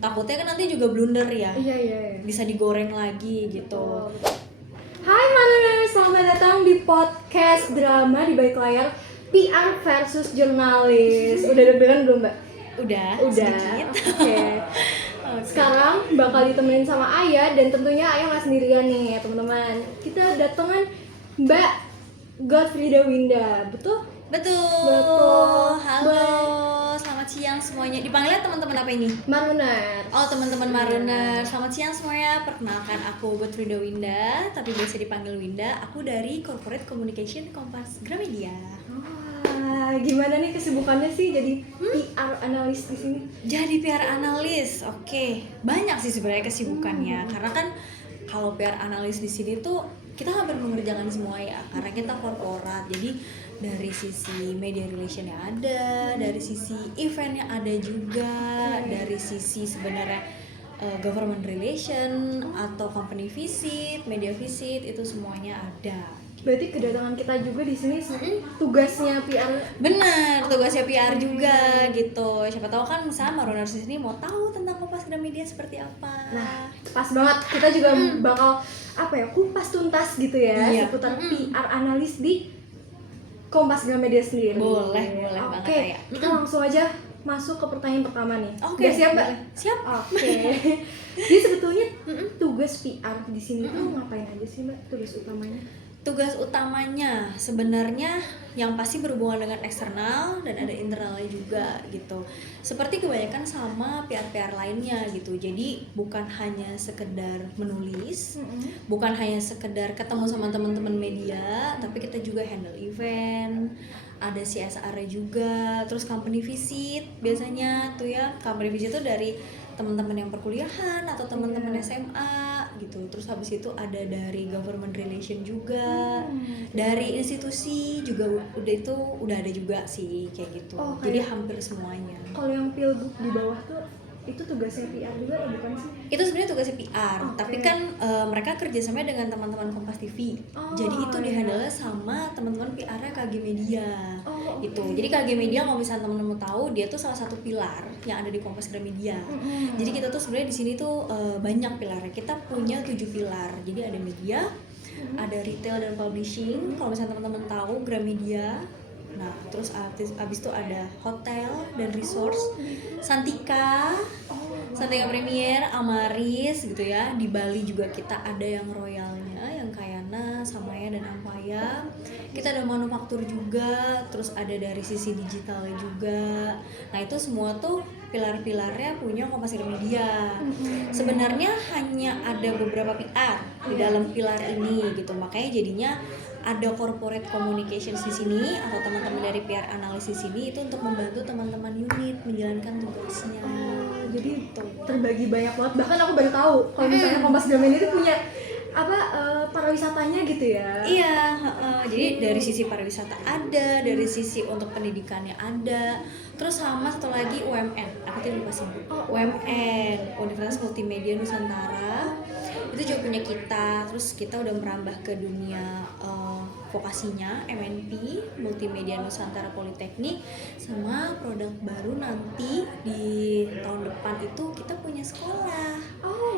Takutnya kan nanti juga blunder ya. Iya. Bisa digoreng lagi gitu. Hai Mariners, selamat datang di podcast drama di balik layar PR versus jurnalis. Udah deg-degan belum, Mbak? Udah. Sedikit. Oke. Sekarang bakal ditemenin sama Ayah, dan tentunya Ayah nggak sendirian nih teman-teman. Kita datangan Mbak Godfrida Winda, betul? Betul. Halo. Selamat siang semuanya. Dipanggilnya teman-teman apa ini? Mariners. Oh, teman-teman Mariners. Selamat siang semuanya. Perkenalkan, aku Godfrida Winda, tapi biasa dipanggil Winda. Aku dari Corporate Communication Kompas Gramedia. Wah, gimana nih kesibukannya sih jadi PR analis di sini? Jadi PR analis, oke. Banyak sih sebenarnya kesibukannya. Karena kan kalau PR analis di sini tuh kita hampir mengerjakan semua ya. Karena kita korporat. Jadi dari sisi media relationnya ada, dari sisi eventnya ada juga, dari sisi sebenarnya government relation atau company visit, media visit, itu semuanya ada. Berarti kedatangan kita juga di sini tugasnya PR. Bener, tugasnya PR juga gitu. Siapa tahu kan misalnya Mariners di sini mau tahu tentang Kompas Gramedia seperti apa. Nah, pas banget, kita juga bakal kupas tuntas gitu ya seputar PR analis di Kompas Gramedia sendiri. Boleh banget Oke, ya. kita langsung aja masuk ke pertanyaan pertama nih. Oke, Udah siap, Mbak? Siap. Oke. Jadi sebetulnya tugas PR di sini tuh ngapain aja sih, Mbak? Tugas utamanya? Tugas utamanya sebenarnya yang pasti berhubungan dengan eksternal dan ada internalnya juga gitu. Seperti kebanyakan sama PR-PR lainnya gitu. Jadi bukan hanya sekedar menulis, bukan hanya sekedar ketemu sama teman-teman media, tapi kita juga handle event, ada CSR juga, terus company visit biasanya tuh ya. Company visit tuh dari teman-teman yang perkuliahan atau teman-teman SMA gitu. Terus habis itu ada dari government relation juga, dari institusi juga udah ada juga sih kayak gitu. Jadi hampir semuanya. Kalau yang pilgub di bawah tuh itu tugasnya PR juga atau bukan sih? Itu sebenarnya tugasnya PR, tapi kan mereka kerjasama dengan teman-teman Kompas TV. Jadi itu dihandle sama teman-teman PR-nya KG Media. Gitu. Jadi KG Media kalau misalnya teman-teman tahu, dia tuh salah satu pilar yang ada di Kompas Gramedia. Jadi kita tuh sebenarnya di sini tuh banyak pilarnya. Kita punya 7 pilar. Jadi ada media, ada retail dan publishing. Kalau misalnya teman-teman tahu Gramedia. Nah, terus abis itu ada hotel dan resource, Santika Premier, Amaris gitu ya. Di Bali juga kita ada yang royalnya, yang Kayana, Samaya dan Ampaya. Kita ada manufaktur juga, terus ada dari sisi digitalnya juga. Nah, itu semua tuh pilar-pilarnya punya Kompas Gramedia. Sebenarnya hanya ada beberapa PR di dalam pilar ini gitu. Makanya jadinya ada corporate communications di sini atau teman-teman dari PR analisis sini itu untuk membantu teman-teman unit menjalankan tugasnya. Jadi terbagi banyak banget. Bahkan aku baru tahu kalau misalnya Kompas Gramedia itu punya pariwisatanya gitu ya. Iya, jadi dari sisi pariwisata ada, dari sisi untuk pendidikannya ada. Terus sama satu lagi UMN. Aku tadi lupa sebut. UMN, Universitas Multimedia Nusantara. Itu juga punya kita. Terus kita udah merambah ke dunia vokasinya MNP, Multimedia Nusantara Politeknik, sama produk baru nanti di tahun depan itu kita punya sekolah.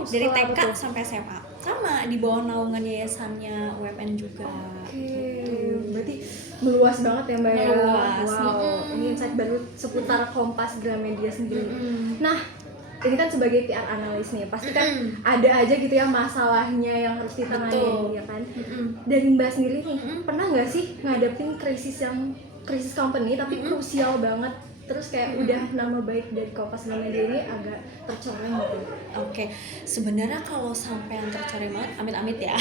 Dari TK sampai SMA. Sama di bawah naungan yayasannya UMN juga. Berarti meluas banget ya, Mbak. Meluas. Ini insight baru seputar Kompas Gramedia sendiri. Nah, ini kan sebagai PR analis nih, pasti kan ada aja gitu ya masalahnya yang harus ditangani, ya kan? Dari Mbak sendiri nih, pernah nggak sih ngadepin krisis company tapi krusial banget, terus kayak udah nama baik dari Kompas Gramedia ini agak tercoreng gitu? Oke, sebenarnya kalau sampai yang tercoreng banget, amit-amit ya,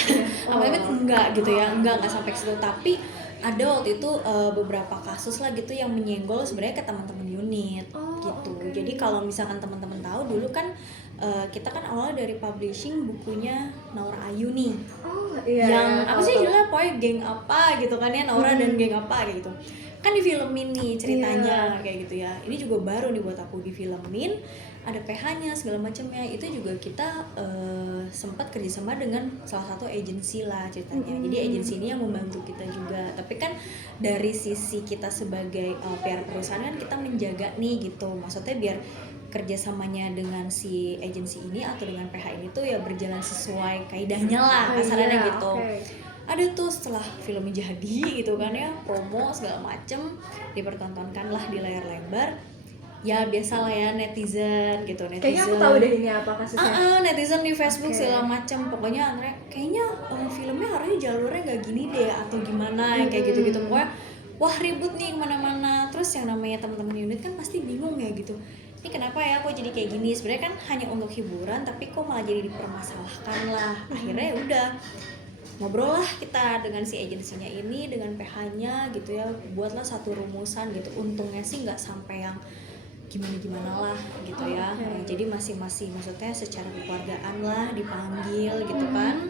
amit-amit enggak gitu ya, enggak sampai ke situ. Tapi ada waktu itu beberapa kasus lah gitu yang menyenggol sebenarnya ke teman-teman unit gitu. Jadi kalau misalkan teman-teman tahu dulu kan kita kan awalnya dari publishing bukunya Naura Ayu nih. Yang apa sih judulnya, pokoknya geng apa gitu kan ya, Naura dan geng apa kayak gitu. Kan difilmin nih ceritanya kayak gitu ya. Ini juga baru nih buat aku, difilmin, ada PH-nya segala macamnya. Itu juga kita sempat kerjasama dengan salah satu agensi lah ceritanya. Jadi agensi ini yang membantu kita juga. Tapi kan dari sisi kita sebagai PR perusahaan kan kita menjaga nih gitu. Maksudnya biar kerjasamanya dengan si agensi ini atau dengan PH ini tuh ya berjalan sesuai kaidahnya lah kasarannya gitu. Ada tuh setelah filmnya jadi gitu kan ya, promo segala macem, dipertontonkan lah di layar lebar. Ya biasa lah ya netizen gitu, netizen. Kayaknya aku tahu deh ini apa kasusnya. Netizen di Facebook segala macem, pokoknya kayaknya filmnya harusnya jalurnya nggak gini deh atau gimana kayak gitu-gitu, pokoknya wah ribut nih kemana-mana. Terus yang namanya teman-teman unit kan pasti bingung ya gitu, ini kenapa ya kok jadi kayak gini, sebenarnya kan hanya untuk hiburan tapi kok malah jadi dipermasalahkan lah. Akhirnya ya udah ngobrol lah kita dengan si agensinya ini, dengan PH-nya gitu ya, buatlah satu rumusan gitu. Untungnya sih nggak sampai yang gimana lah gitu ya. Jadi masih maksudnya secara kekeluargaan lah dipanggil gitu kan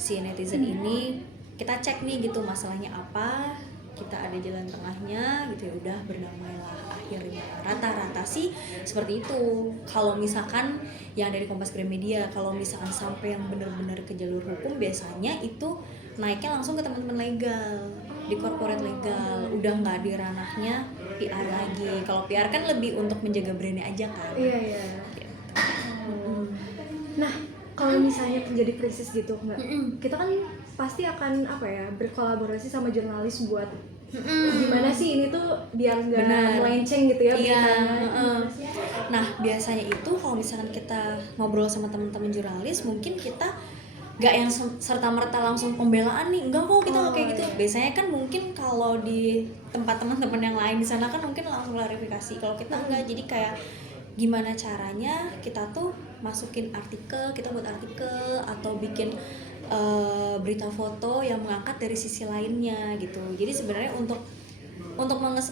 si netizen ini, kita cek nih gitu masalahnya apa, kita ada jalan tengahnya gitu ya, udah berdamailah akhirnya. Rata-rata sih seperti itu kalau misalkan yang dari Kompas Gramedia. Kalau misalkan sampai yang benar-benar ke jalur hukum, biasanya itu naiknya langsung ke teman-teman legal, di corporate legal, udah nggak di ranahnya PR lagi. Kalau PR kan lebih untuk menjaga brandnya aja kan. Iya. Nah, kalau misalnya terjadi krisis gitu, Mbak, kita kan pasti akan berkolaborasi sama jurnalis buat gimana sih ini tuh biar nggak melenceng gitu ya beritanya. Nah biasanya itu kalau misalkan kita ngobrol sama teman-teman jurnalis, mungkin kita nggak yang serta-merta langsung pembelaan nih, enggak kok kita nggak kayak gitu. Biasanya kan mungkin kalau di tempat teman-teman yang lain di sana kan mungkin langsung klarifikasi. Kalau kita enggak, jadi kayak gimana caranya kita tuh masukin artikel, kita buat artikel atau bikin berita foto yang mengangkat dari sisi lainnya gitu. Jadi sebenarnya untuk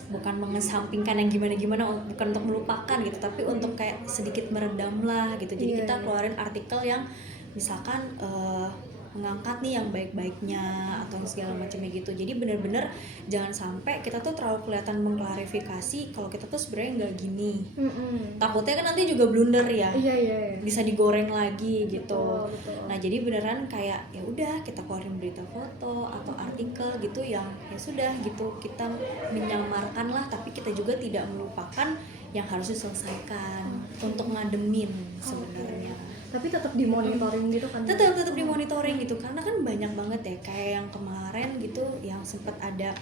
bukan mengesampingkan yang gimana-gimana, bukan untuk melupakan gitu, tapi untuk kayak sedikit meredam lah gitu. Jadi kita keluarin artikel yang misalkan mengangkat nih yang baik-baiknya atau segala macamnya gitu. Jadi benar-benar jangan sampai kita tuh terlalu kelihatan mengklarifikasi kalau kita tuh sebenarnya nggak gini. Takutnya kan nanti juga blunder ya. Iya. Bisa digoreng lagi gitu. Betul. Nah jadi beneran kayak ya udah kita keluarin berita foto atau artikel gitu yang ya sudah gitu, kita menyamarkan lah, tapi kita juga tidak melupakan yang harus diselesaikan untuk ngademin sebenarnya. Tapi tetap dimonitoring gitu kan? Tetap dimonitoring gitu, karena kan banyak banget ya kayak yang kemarin gitu yang sempat ada,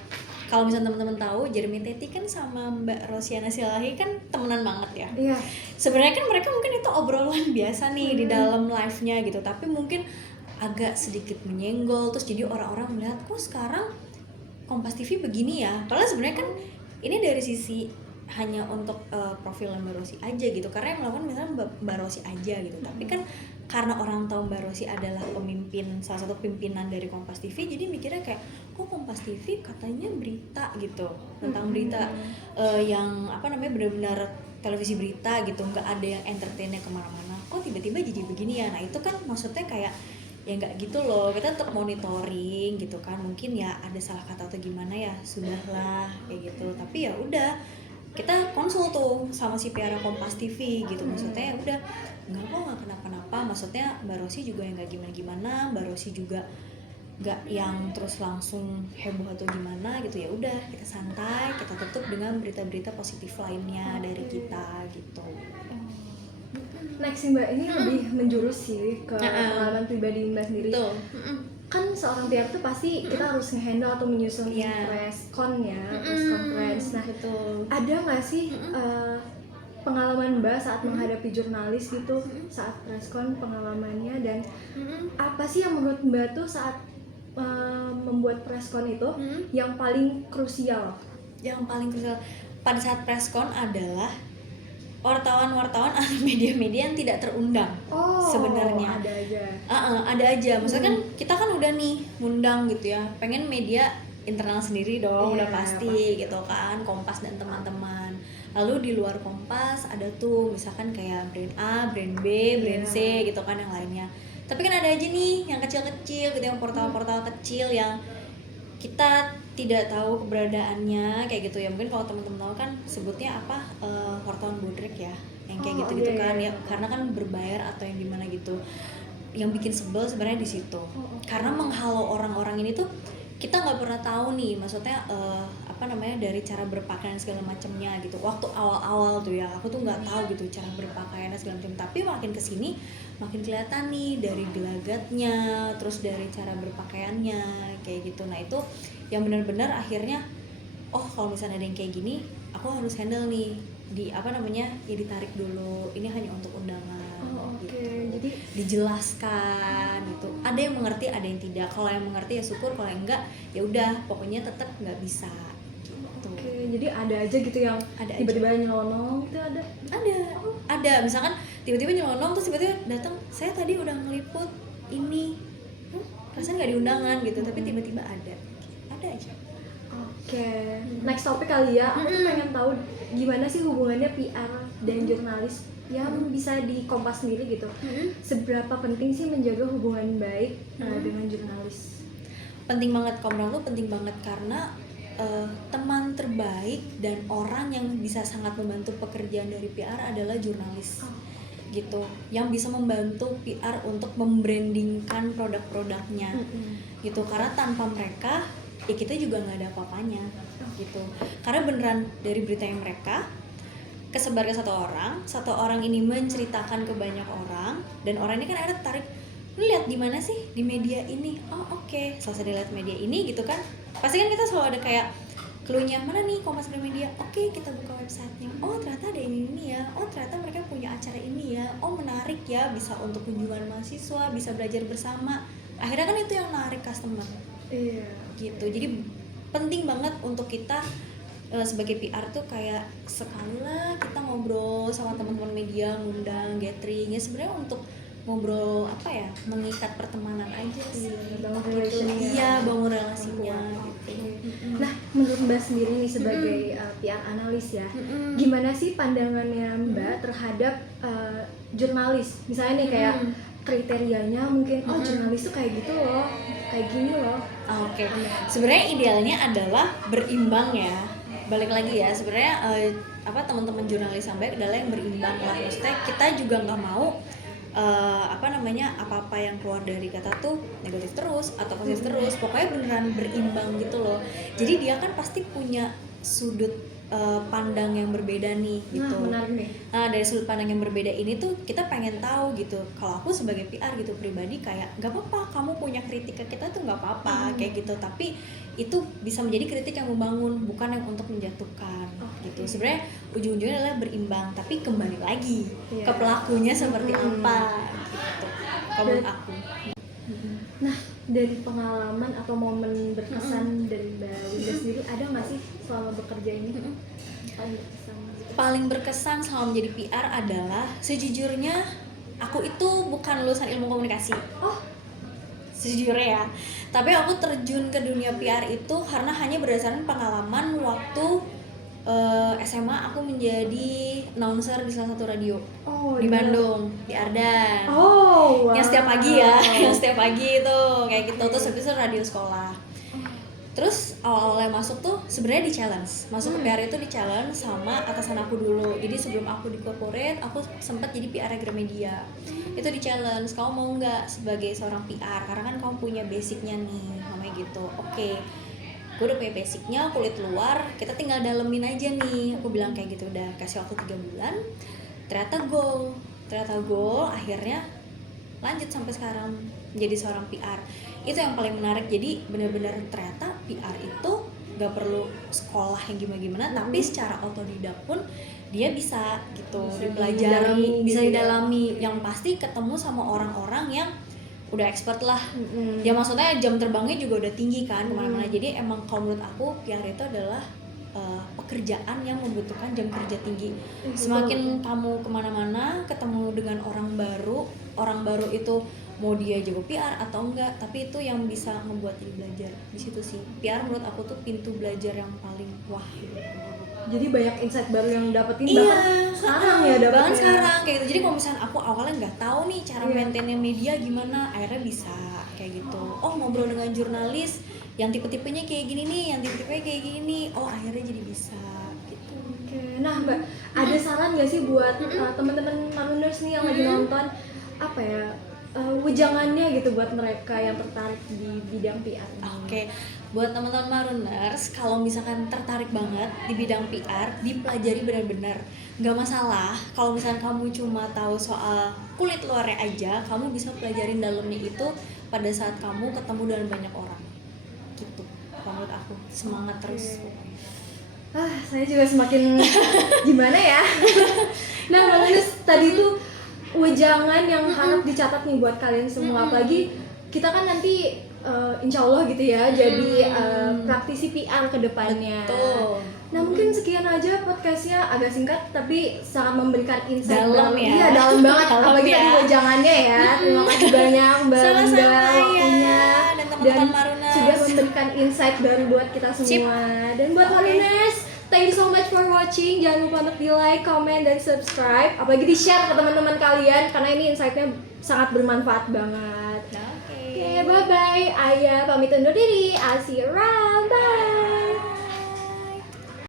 kalau misalnya teman-teman tahu Jeremy Teti kan sama Mbak Rosiana Silahi kan temenan banget ya. Iya. Sebenarnya kan mereka mungkin itu obrolan biasa nih di dalam live-nya gitu, tapi mungkin agak sedikit menyenggol, terus jadi orang-orang melihat kok sekarang Kompas TV begini ya. Padahal sebenarnya kan ini dari sisi hanya untuk profil Mbak Rosi aja gitu, karena yang melakukan misalnya Mbak Rosi aja gitu. Tapi kan karena orang tahu Mbak Rosi adalah pemimpin, salah satu pimpinan dari Kompas TV, jadi mikirnya kayak kok Kompas TV katanya berita gitu, tentang berita yang benar-benar televisi berita gitu, nggak ada yang entertainnya kemana-mana, kok tiba-tiba jadi begini ya. Nah itu kan maksudnya kayak ya nggak gitu loh, kita tetap monitoring gitu kan. Mungkin ya ada salah kata atau gimana ya sudahlah kayak gitu, tapi ya udah kita konsul tuh sama si PR Kompas TV gitu. Maksudnya ya udah nggak kenapa-napa, maksudnya Mbak Rosi juga yang nggak gimana-gimana, Mbak Rosi juga nggak yang terus langsung heboh atau gimana gitu. Ya udah kita santai, kita tutup dengan berita-berita positif lainnya dari kita gitu. Next sih Mbak, ini lebih menjurus sih ke pengalaman pribadi Mbak sendiri. Betul. Kan seorang PR tuh pasti kita harus nge-handle atau menyusun press conference. Nah itu ada nggak sih pengalaman Mbak saat menghadapi jurnalis gitu, saat press con, pengalamannya, dan apa sih yang menurut Mbak tuh saat membuat press con itu yang paling krusial? Yang paling krusial pada saat press con adalah wartawan-wartawan atau media-media yang tidak terundang. Sebenarnya ada aja. Maksudnya kan kita kan udah nih ngundang gitu ya, pengen media internal sendiri dong, udah pasti gitu kan, Kompas dan teman-teman. Lalu di luar Kompas ada tuh misalkan kayak brand A, brand B, brand C gitu kan, yang lainnya. Tapi kan ada aja nih yang kecil-kecil gitu, yang portal-portal kecil yang kita tidak tahu keberadaannya kayak gitu ya. Mungkin kalau teman-teman tahu kan sebutnya apa, wartawan bodrek ya, yang kayak gitu kan ya, karena kan berbayar atau yang gimana gitu. Yang bikin sebel sebenarnya di situ, karena menghalau orang-orang ini tuh kita nggak pernah tahu nih, maksudnya apa namanya, dari cara berpakaian segala macamnya gitu. Waktu awal-awal tuh ya aku tuh nggak tahu gitu cara berpakaian segala macam, tapi makin kesini makin kelihatan nih dari gelagatnya, terus dari cara berpakaiannya kayak gitu. Nah itu yang benar-benar akhirnya oh kalau misalnya ada yang kayak gini aku harus handle nih, di apa namanya ya, ditarik dulu, ini hanya untuk undangan. Jadi dijelaskan gitu, ada yang mengerti ada yang tidak, kalau yang mengerti ya syukur, kalau yang enggak ya udah pokoknya tetap nggak bisa gitu. Jadi ada aja gitu yang ada tiba-tiba nyelonong gitu, ada misalkan tiba-tiba nyelonong terus tiba-tiba datang, saya tadi udah ngeliput ini, perasaan nggak diundangan gitu, tapi tiba-tiba ada aja. Next topik kali ya, aku tuh pengen tahu gimana sih hubungannya PR dan jurnalis yang bisa di Kompas sendiri gitu. Seberapa penting sih menjaga hubungan baik dengan jurnalis? Penting banget, kalau menurut penting banget, karena teman terbaik dan orang yang bisa sangat membantu pekerjaan dari PR adalah jurnalis. Gitu, yang bisa membantu PR untuk membrandingkan produk-produknya. Gitu, karena tanpa mereka ya kita juga nggak ada apa-apanya gitu. Karena beneran dari berita yang mereka kesebar ke satu orang ini menceritakan ke banyak orang, dan orang ini kan akhirnya tarik, lu lihat di mana sih di media ini, oh oke. Selesai dilihat media ini gitu kan, pasti kan kita selalu ada kayak clue-nya, mana nih Kompas Gramedia, oke kita buka websitenya, oh ternyata ada ini ya, oh ternyata mereka punya acara ini ya, oh menarik ya, bisa untuk kunjungan mahasiswa, bisa belajar bersama. Akhirnya kan itu yang menarik customer. Gitu, jadi penting banget untuk kita sebagai PR tuh kayak sekali lah kita ngobrol sama teman-teman media, ngundang gathering ya, sebenarnya untuk ngobrol apa ya, mengikat pertemanan aja sih, bangun relasinya gitu. Nah menurut Mbak sendiri nih sebagai PR analis ya, gimana sih pandangannya Mbak terhadap jurnalis, misalnya nih kayak kriterianya mungkin, oh jurnalis tuh kayak gitu loh, kayak gini loh. Oke. Sebenarnya idealnya adalah berimbang ya. Balik lagi ya, sebenarnya teman-teman jurnalis yang baik adalah yang berimbang lah. Maksudnya kita juga nggak mau apa-apa yang keluar dari kata tuh negatif terus atau positif terus. Pokoknya beneran berimbang gitu loh. Jadi dia kan pasti punya sudut pandang yang berbeda nih gitu. Menarik nih. Dari sudut pandang yang berbeda ini tuh kita pengen tahu gitu. Kalau aku sebagai PR gitu pribadi kayak nggak apa-apa kamu punya kritik ke kita tuh nggak apa-apa kayak gitu. Tapi itu bisa menjadi kritik yang membangun, bukan yang untuk menjatuhkan gitu. Sebenarnya ujung-ujungnya adalah berimbang, tapi kembali lagi ke pelakunya seperti apa gitu. Kalau aku. Nah dari pengalaman atau momen berkesan dari Mbak Winda sendiri, ada nggak sih selama bekerja ini paling berkesan selama menjadi PR adalah sejujurnya aku itu bukan lulusan ilmu komunikasi. Sejujurnya ya, tapi aku terjun ke dunia PR itu karena hanya berdasarkan pengalaman waktu SMA aku menjadi announcer di salah satu radio di Bandung, di Ardan. Yang setiap pagi ya, yang setiap pagi itu kayak gitu. Terus habis itu radio sekolah. Terus awal-awalnya masuk tuh sebenarnya di challenge, masuk ke PR itu di challenge sama atasan aku dulu. Jadi sebelum aku di corporate, aku sempat jadi PR Gramedia. Itu di challenge, kamu mau nggak sebagai seorang PR? Karena kan kamu punya basicnya nih, namanya gitu. Oke, gue udah punya basicnya, kulit luar, kita tinggal dalemin aja nih. Aku bilang kayak gitu, udah kasih waktu 3 bulan. Ternyata goal, akhirnya lanjut sampai sekarang menjadi seorang PR. Itu yang paling menarik. Jadi benar-benar ternyata PR itu gak perlu sekolah yang gimana-gimana, tapi secara otodidak pun dia bisa gitu, dipelajari, bisa didalami. Yang pasti ketemu sama orang-orang yang udah expert lah. Ya maksudnya jam terbangnya juga udah tinggi kan kemana-mana. Jadi emang kalau menurut aku PR itu adalah pekerjaan yang membutuhkan jam kerja tinggi. Semakin kamu kemana-mana ketemu dengan orang baru itu mau dia jago PR atau enggak, tapi itu yang bisa membuat dia belajar. Di situ sih PR menurut aku tuh pintu belajar yang paling wah gitu. Jadi banyak insight baru yang dapetin bahkan sekarang ya dapetnya. Bahkan sekarang kayak gitu. Jadi kalau misalnya aku awalnya nggak tahu nih cara maintainnya media gimana, akhirnya bisa kayak gitu. Oh ngobrol dengan jurnalis yang tipe-tipenya kayak gini nih, yang tipe-tipenya kayak gini, oh akhirnya jadi bisa gitu. Nah Mbak, ada saran nggak sih buat teman-teman Maruners nih yang lagi nonton, apa ya, wejangannya gitu buat mereka yang tertarik di bidang PR? Oke, buat teman-teman Marooners, kalau misalkan tertarik banget di bidang PR, dipelajari benar-benar. Nggak masalah kalau misalkan kamu cuma tahu soal kulit luarnya aja, kamu bisa pelajarin dalamnya itu pada saat kamu ketemu dengan banyak orang. Gitu, menurut aku. Semangat terus. Saya juga semakin gimana ya. Nah, Marooners, tadi tuh wejangan yang harap dicatat nih buat kalian semua, apalagi kita kan nanti insya Allah gitu ya jadi praktisi PR ke depannya. Betul. Nah, mungkin sekian aja podcastnya, agak singkat tapi sangat memberikan insight Dalam ya. Iya, dalam banget. Dalam Apalagi ya. tadi wejangannya ya. Terima kasih banyak Mbak Linda Sama-sama ya. waktunya Dan teman-teman Marooners. sudah memberikan insight baru buat kita semua. Dan buat Marooners, thank you so much for watching. Jangan lupa untuk di like, comment, dan subscribe. Apalagi di share ke teman-teman kalian karena ini insightnya sangat bermanfaat banget. Oke, bye-bye. Aya pamit undur diri. I'll see you around. Bye.